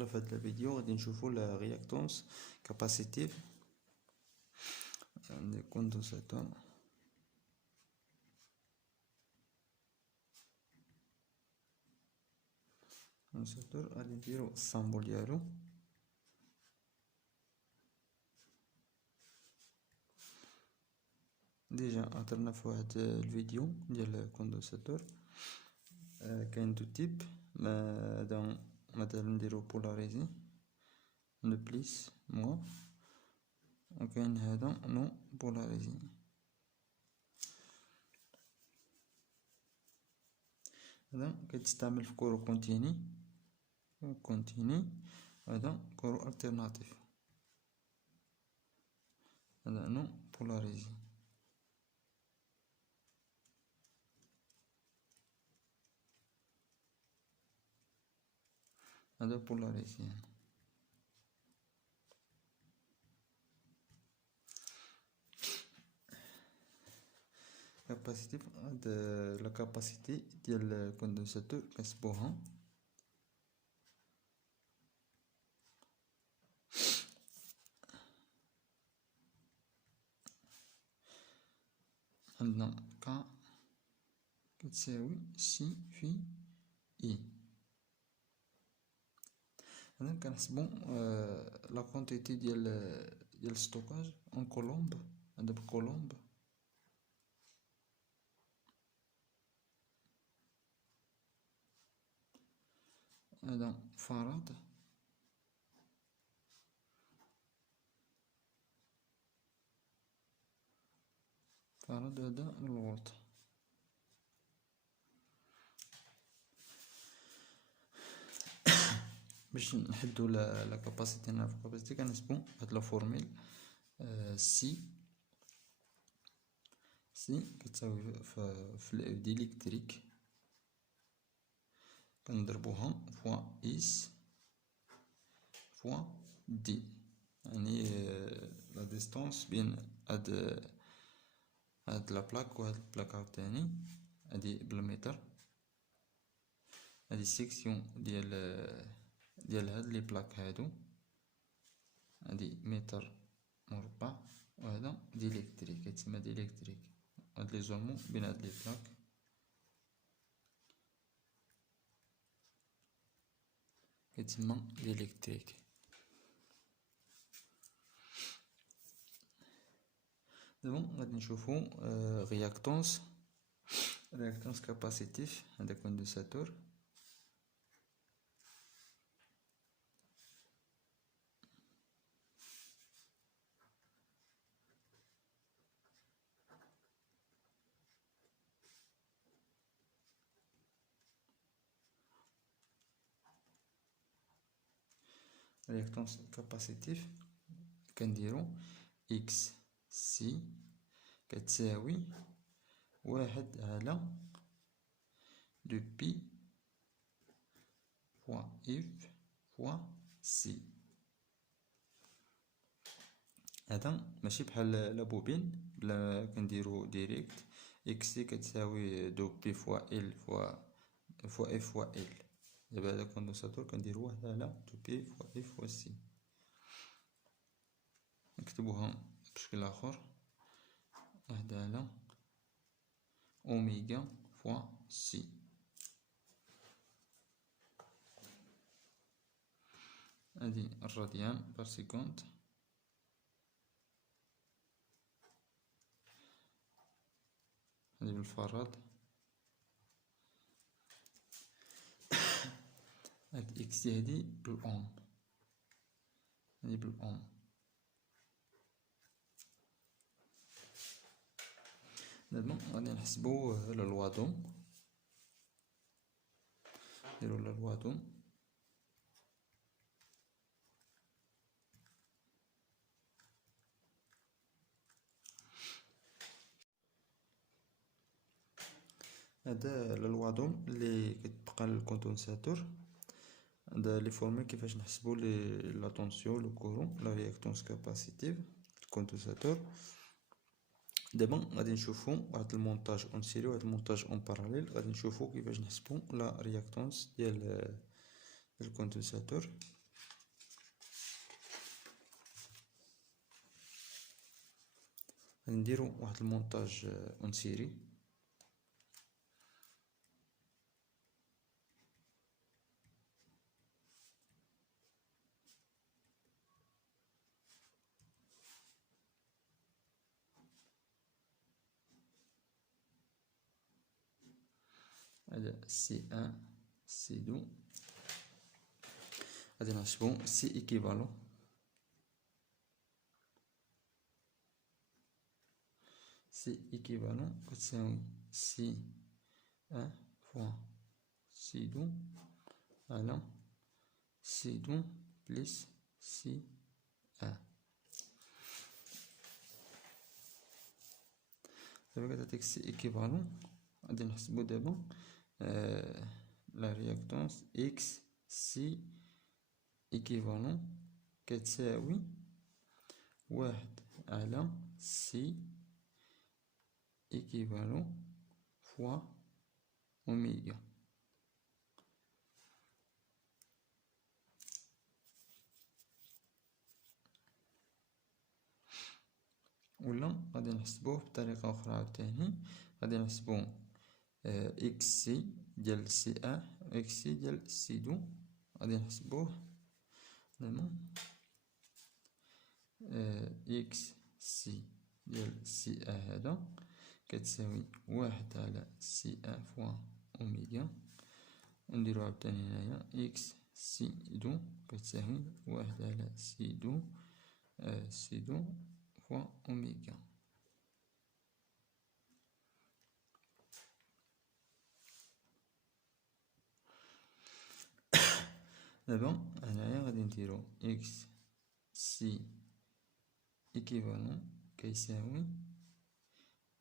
الله في هذا الفيديو غادي نشوفوا لا رياكتونس كاباسيتيف عندي كوندنساتور. غادي نديرو السامبل ديالو. ديجا هضرنا في واحد الفيديو ديال الكوندنساتور. كاين دو تيب، هذا مثلا نديرو بولاريزي نو بليس موا، وكاين هذا نو بولاريزي. هذا كتستعمل في كورو كونتيني، هذا كورو التيرناتيف، هذا نو بولاريزي. هذا بولاريزي يعني. كاباسيتي، هاد لا كاباسيتي ديال الكوندنساتور كنحسبوها عندنا ك كتساوي سي في اي. هنا كنحسبو لا كونتيتي ديال ستوكاج اون كولومب. هذا بكولومب، هذا فراد، هذا الفولت. باش نحدو لا كاباسيتي هنا في الكاباسيتي كنحسبو هاد لا فورميل سي كتساوي في الديليكتريك كنضربوها فوا اس فوا دي، يعني لا ديستونس بين هاد لا بلاك وهاد البلاك عاوتاني. هادي بالمتر، هادي السيكسيون ديال هاد لي بلاك هادو، هادي متر مربع، وهذا ديليكتريك كيتسمى ديليكتريك. هاد لي زولمون بين هاد لي بلاك كيتسمى ديليكتريك. دابا غادي نشوفو رياكتونس كاباسيتيف. هذا كوندنساتور، رياكتونس كاباسيتيف كنديرو اكس سي كتساوي 1/2 دو بي فوا اف فوا سي. هذا ماشي بحال لا بوبين، بلا كنديرو ديريكت. اكس سي كتساوي دو بي فوا ال فوا اف فوا ال. دابا هذا كوندنساتور كنديرو 1/2 دو بي فوا اف فوا سي. نكتبوها بشكل اخر، 1/2 اوميغا فوا سي. هذه الراديان بار سيكوند، هذه بالفراد. هاد اكس هادي بالاوم، هادي بالاوم. دابا غادي نحسبو لا لوادوم، نديرو لا لوادوم. هذا لوادوم اللي كتبقى للكوندنساتور. هذا لي فورمول كيفاش نحسبو لا طونسيون لو كورون لا رياكتونس كاباسيتيف الكوندنساتور. دابا غادي نشوفو واحد المونتاج اون سيري وواحد المونتاج اون باراليل. غادي نشوفو كيفاش نحسبو لا رياكتونس ديال الكوندنساتور. غادي نديرو واحد المونتاج اون سيري. هذا C1 C2 غادي نحسبو C équivalent كتساوي C1 fois C2 على C2 plus C1. دابا كتعطيك C équivalent غادي نحسبو دابا لا رياكتونس X C équivalent كتساوي 1 على C équivalent fois أوميغا. ولا غادي نحسبوه بطريقة أخرى عاوتاني، غادي نحسبو إكس سي ديال سي أن إكس سي ديال سي دو، غادي نحسبوه دابا إكس سي ديال سي أن هذا كتساوي 1 على سي أن فوا أوميغا، ونديرو عاوتاني هنايا إكس سي دو كتساوي 1 على سي دو سي دو فوا أوميغا. دابا هنايا غادي نديرو إكس سي إيكيفالون كيساوي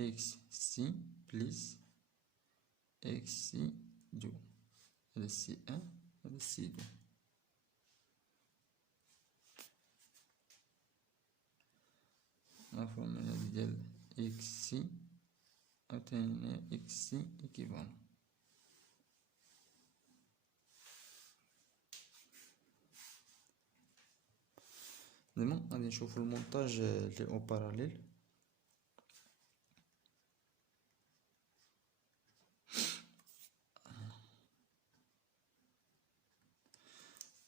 إكس سي بليس إكس سي دو، هذا سي أن هذا سي دو. لا فورمولا هادي ديال إكس سي عاوتاني إكس سي إيكيفالون. دابا غادي نشوفو المونتاج لي أو باراليل.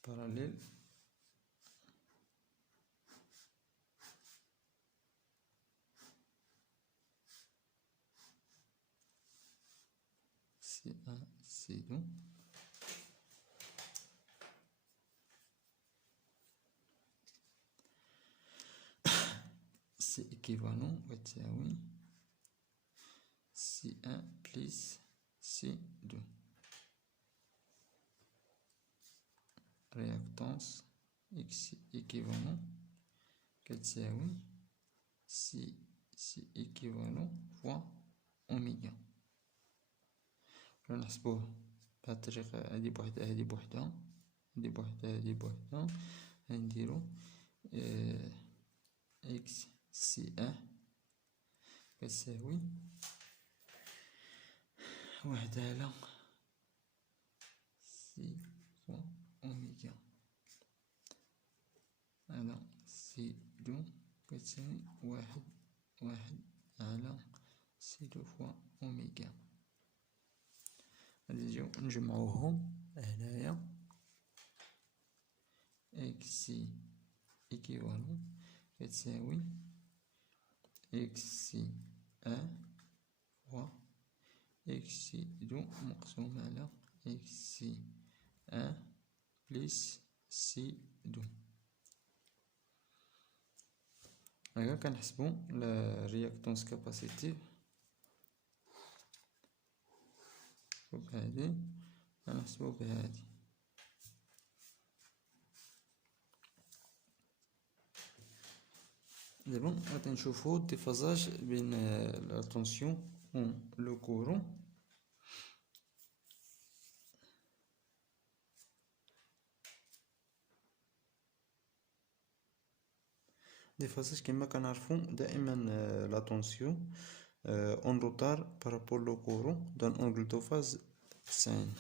باراليل سي أن سي دو سي إيكيفالون كتساوي سي أن بليس سي دو. رياكتونس إكس إيكيفالون كتساوي سي إيكيفالون فوا أوميغا. ولا نحسبوه بهاد الطريقة، هادي بوحدها هادي بوحدها هادي بوحدها هادي بوحدها، غنديرو إكس سي أن كتساوي 1 على سي فوا أوميغا على سي دو كتساوي 1 على سي دو فوا أوميغا. غادي نجيو نجمعوهم هنايا إكس سي إيكيفالون كتساوي إكس سي أن فوا إكس سي دو مقسوم على إكس سي أن بليس سي دو. هكا كنحسبو لا رياكتونس كاباسيتيف بهادي، غنحسبو بهادي. دابا غادي نشوفو الديفازاج بين لا طونسيون و لو كورون. ديفازاج كما كنعرفو دائما لا طونسيون اون روتار بارابور لو كورون دون اونغل دو فاز 90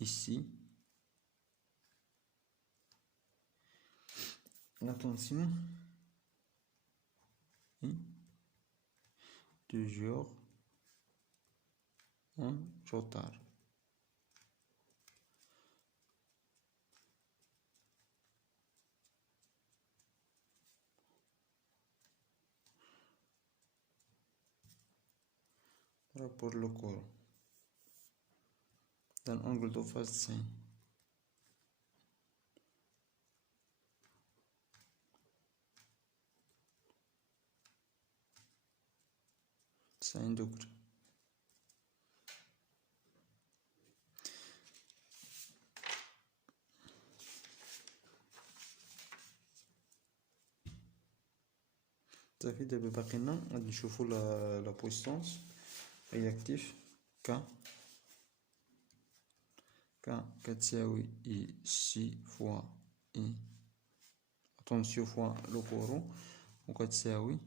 ici la tension est toujours en retard. Pour le courant. Dans l'angle de phase sin. Sin degré. صافي دابا باقي لنا غادي نشوفو لا بويسونس رياكتيف ك كتساوي اي سي فوا اي طونسيون فوا لو كورون وكتساوي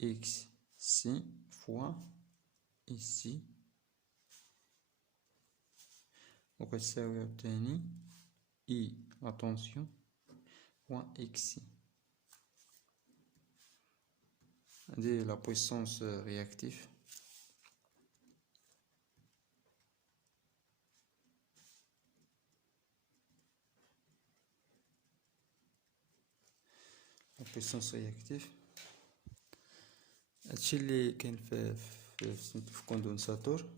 اكس سي فوا اي سي وكتساوي عاوتاني اي لا طونسيون فوا اكس سي. هادي لا بويسونس رياكتيف. لا بويسونس رياكتيف هادشي اللي كاين في كوندونساتور.